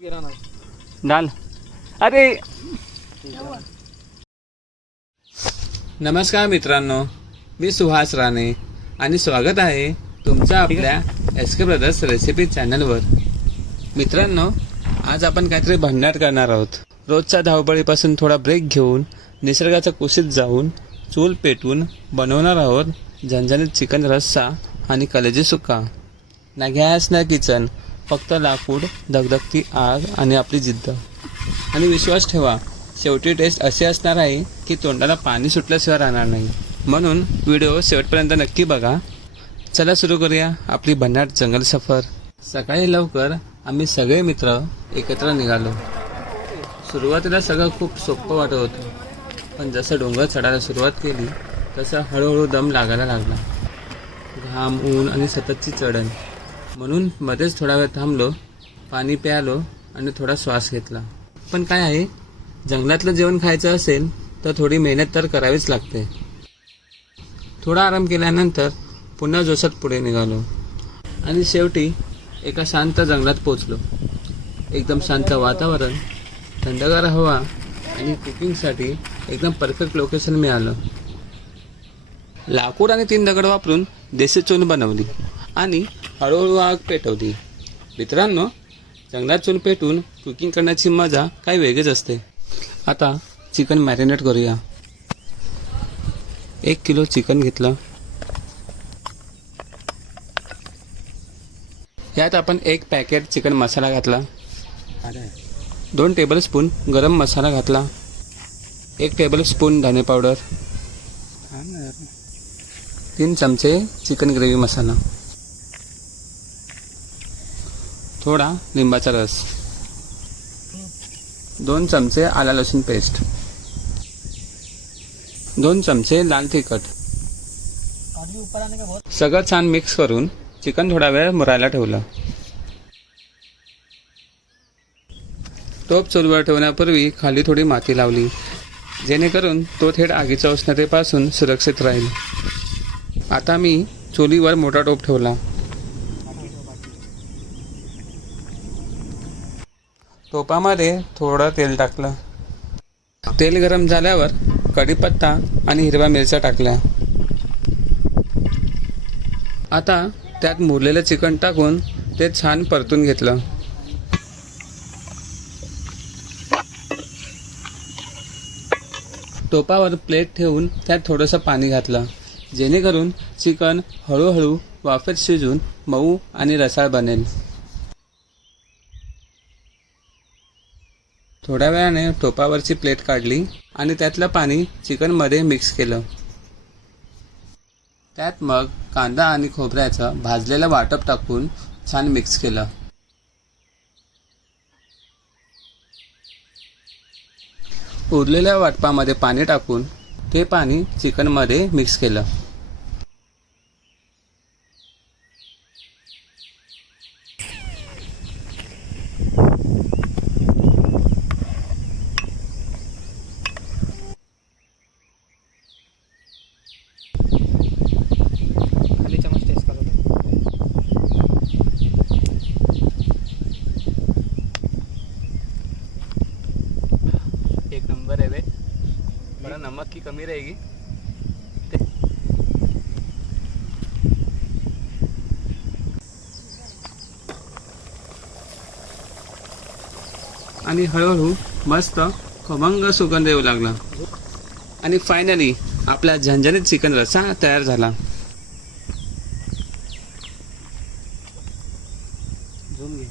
डाल. अरे नमस्कार मित्रांनो, मी सुहास राणे आणि स्वागत आहे तुमचं आपल्या एस के ब्रदर्स रेसिपी चॅनलवर. मित्रांनो, आज आपण काहीतरी भन्नाट करणार आहोत. रोजच्या धावपळीपासून थोडा ब्रेक घेऊन निसर्गाच्या कुशीत जाऊन चूल पेटवून बनवणार आहोत झणझणीत चिकन रस्सा आणि कलेजी सुक्का. ना गॅस ना किचन, फक्त लाकूड, धगधगती आग आणि आपली जिद्द. आणि विश्वास ठेवा, शेवटी टेस्ट अशी असणार आहे की तोंडाला पाणी सुटल्याशिवाय राहणार नाही. म्हणून व्हिडिओ शेवटपर्यंत नक्की बघा. चला सुरू करूया आपली भन्नाट जंगल सफर. सकाळी लवकर आम्ही सगळे मित्र एकत्र निघालो. सुरुवातीला सगळं खूप सोपं वाटत होतं, पण जसं डोंगर चढायला सुरुवात केली तसं हळूहळू दम लागायला लागला. घाम, ऊन आणि सततची चढण. म्हणून मध्येच थोडा वेळ थांबलो, पाणी प्यालो आणि थोडा श्वास घेतला. पण काय आहे, जंगलातलं जेवण खायचं असेल तर थोडी मेहनत तर करावीच लागते. थोडा आराम केल्यानंतर पुन्हा जोशात पुढे निघालो आणि शेवटी एका शांत जंगलात पोचलो. एकदम शांत वातावरण, थंडगार हवा आणि कुकिंगसाठी एकदम परफेक्ट लोकेशन मिळालं. लाकूड आणि 3 दगड वापरून देशी चूल बनवली आणि हळूहळू आग पेटवली. मित्रांनो, जंगलात चूल पेटवून कुकिंग करण्याची मजा काही वेगळीच असते. आता चिकन मॅरिनेट करूया. 1 किलो चिकन घेतलं. यात आपण 1 पॅकेट चिकन मसाला घातला, 2 टेबलस्पून गरम मसाला घातला, 1 टेबलस्पून धने पावडर, 3 चमचे चिकन ग्रेव्ही मसाला, थोडा लिंबाचा रस, 2 चमचे आला लसूण पेस्ट, 2 चमचे लाल तिखट. सगळं छान मिक्स करून चिकन थोडा वेळ मुरायला ठेवलं. टोप चुलीवर ठेवण्यापूर्वी खाली थोडी माती लावली, जेणेकरून तो थेट आगीच्या उष्णतेपासून सुरक्षित राहील. आता मी चुलीवर मोठा टोप ठेवला. टोपामध्ये थोडं तेल टाकलं. तेल गरम झाल्यावर कढीपत्ता आणि हिरव्या मिरच्या टाकल्या. आता त्यात मुरलेलं चिकन टाकून ते छान परतून घेतलं. टोपावर प्लेट ठेवून त्यात थोडंसं पाणी घातलं, जेणेकरून चिकन हळूहळू वाफेत शिजून मऊ आणि रसाळ बनेल. थोड्या वेळाने टोपावरची प्लेट काढली आणि त्यातलं पाणी चिकनमध्ये मिक्स केलं. त्यात मग कांदा आणि खोबऱ्याचं भाजलेलं वाटप टाकून छान मिक्स केलं. उरलेल्या वाटपामध्ये पाणी टाकून ते पाणी चिकनमध्ये मिक्स केलं. एक नंबर है वे. बड़ा नमक की कमी रहेगी. आणि हळूहळू मस्त खमंग सुगंध येऊ लागला. आणि फायनली आपला झणझणीत चिकन रस्सा तयार झाला. झूम घे.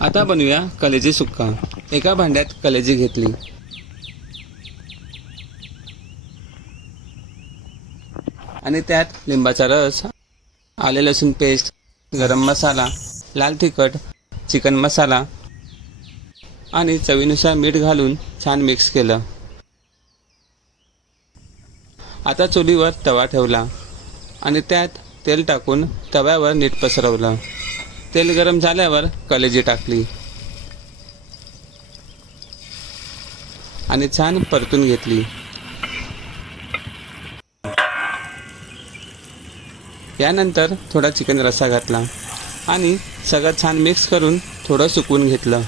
आता बनवूया कलेजी सुक्का. एका भांड्यात कलेजी घेतली. आणि त्यात लिंबाचा रस, आले लसूण पेस्ट, गरम मसाला, लाल तिखट, चिकन मसाला आणि चवीनुसार मीठ घालून छान मिक्स केलं. आता चुलीवर तवा ठेवला आणि त्यात तेल टाकून तव्यावर नीट पसरवलं. तेल गरम झाल्यावर कलेजी टाकली. आणि छान परतून घेतली. यानंतर थोडा चिकन रस्सा घातला आणि सगळं छान मिक्स करून थोडं सुकवून घेतलं.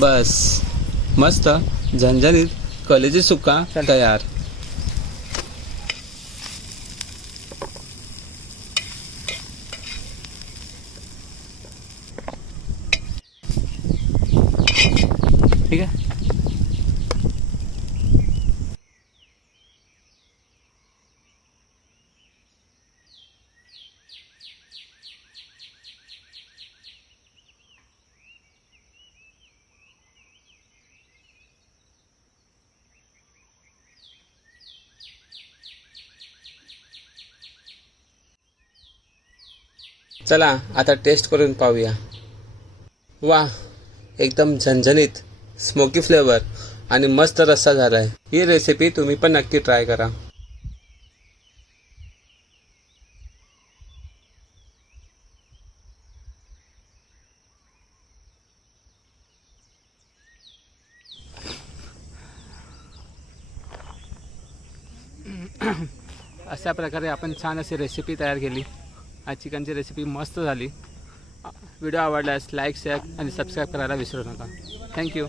बस मस्त झणझणीत कलेजी सुक्का तयार. ठीक आहे. चला आता टेस्ट करून पाहूया. वा, एकदम झणझणीत स्मोकी फ्लेवर आणि मस्त रस्सा झाला आहे. ही रेसिपी तुम्ही पण नक्की ट्राय करा. अशा प्रकारे आपण छान अशी रेसिपी तयार केली. आज चिकनची रेसिपी मस्त झाली. व्हिडिओ आवडल्यास लाईक, शेअर आणि सबस्क्राईब करायला विसरू नका. थँक्यू.